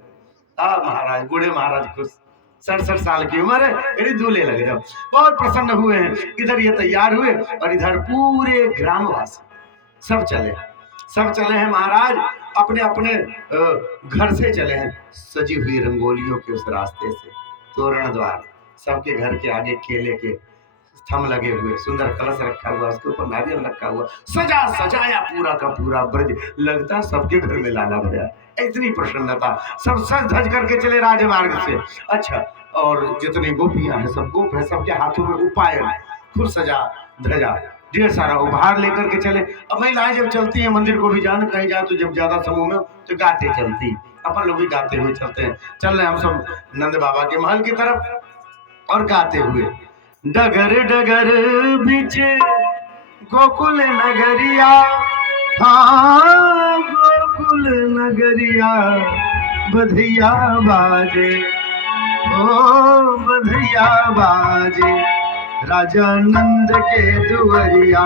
महाराज, बूढ़े महाराज खुश, 67 साल की उम्र है, मेरी दूल्हे लग जाओ, बहुत प्रसन्न हुए हैं। इधर ये तैयार हुए और इधर पूरे ग्रामवासी सब चले हैं महाराज, अपने अपने घर से चले हैं, सजी हुई रंगोलियों के उस रास्ते से, तोरण द्वार, सबके घर के आगे केले के थम लगे हुए, सुंदर कलश रखा हुआ, उसके ऊपर नारियल रखा हुआ, सजाया पूरा का पूरा ब्रज, लगता सबके घर में लाला भया, इतनी प्रसन्नता, सब सज धज करके चले राजमार्ग से। अच्छा, और जितनी गोपियां हैं, सब गोप है, सबके हाथों में उपायन, खूब सजा धजा, ढेर सारा उपहार लेकर के चले। अब महिलाएं जब चलती हैं मंदिर को भी जान कहीं जाए तो जब ज्यादा समूह में तो गाते चलती, अपन लोग भी गाते हुए चलते हैं। चल रहे हम सब नंद बाबा के महल की तरफ और गाते हुए, डगर डगर बीच गोकुल नगरिया, हाँ गोकुल नगरिया, बधिया बाजे, ओ बधिया बाजे, राजा नंद के दुवरिया,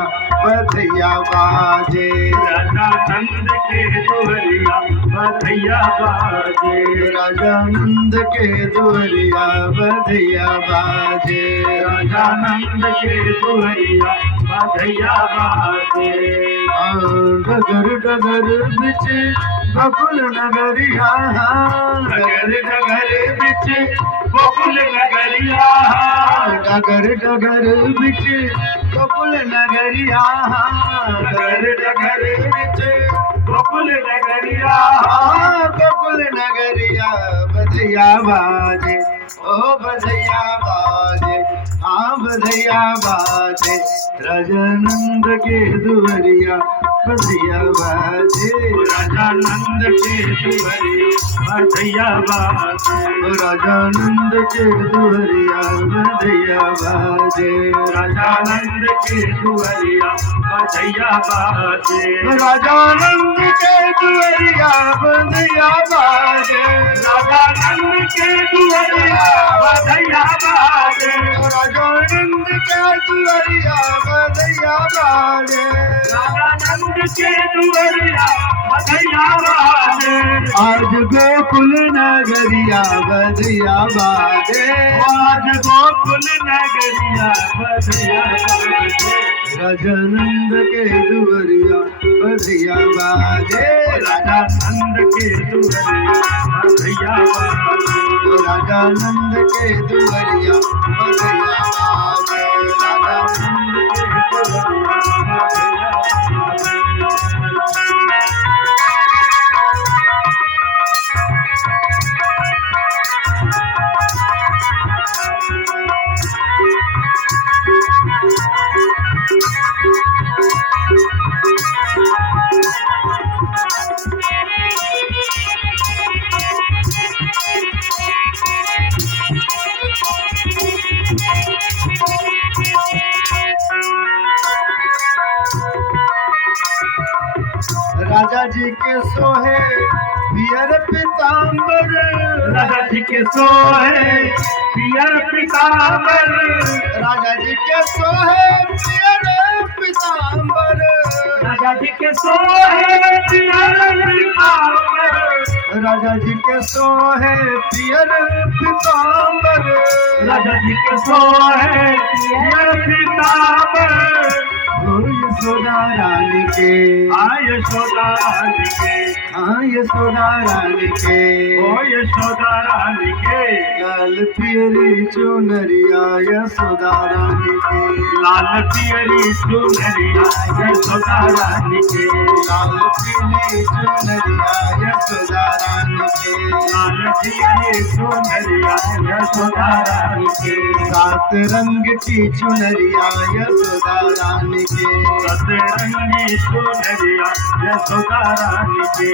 बधिया बाजे, राजा नंद के दुवरिया, बधिया बाजे, राजा नंद के दुवरिया, बधिया बाजे, राजा नंद के दुवरिया, बधिया बाजे, डगर डगर बिच गोकुल नगरिया, डगर डगर बिच गोकुल नगरिया, डगर डगर बिच गोकुल नगरिया, डगर डगर बिच गोकुल नगरिया, गोकुल नगरिया, बधिया बाजे, ओ बधिया बाजे, हाँ बधिया बाजे, राजा नंद के दुवरिया, बधिया बाजे, राजा नंद के दुवरिया, बधिया बाजे, राजा नंद के दुवरिया, बधिया बाजे, राजा नंद के दुवरिया, बधिया बाजे, राजा नंद के दुवरिया, बधिया बाजे, राजा नंद के दुवरिया, बधिया बाजे, राजा नंद के दुवरिया, बधिया बाजे, राजा नंद के दुवरिया, बधिया बाजे, आज गोकुल नगरिया, बधिया बाजे, आज गोकुल नगरिया, बधिया बाजे, राजा नंद के दुवरिया, बधिया बाजे, राजा नंद के दुवरिया, बधिया बाजे, राजा नंद के दुवरिया, बधिया बाजे, राजा नंद के दुवरिया, बधिया बाजे। राजा जी के सोहे पियर पीताम्बर, राजा जी के सोहे पियर पीताम्बर, राजा जी के सोहे पियर पीताम्बर, राजा जी के सोहे पियर पीताम्बर, राजा जी के सोहे पियर पीताम्बर, राजा जी के सोहे पियर पीताम्बर, ओ यशोदा रानी के, यशोदा रानी के, हाँ यशोदा रानी के, ओ यशोदा रानी के, लाल पियरी चुनरिया, यशोदा रानी के, लाल पियरी चुनरिया, यशोदा रानी के, लाल पीली चुनरिया, यशोदा रानी के, लाल पियरी चुनरिया, यशोदा रानी के, सात रंग की चुनरिया, यशोदा रानी के, सतरंगी चुनरिया, यशोदा रानी के,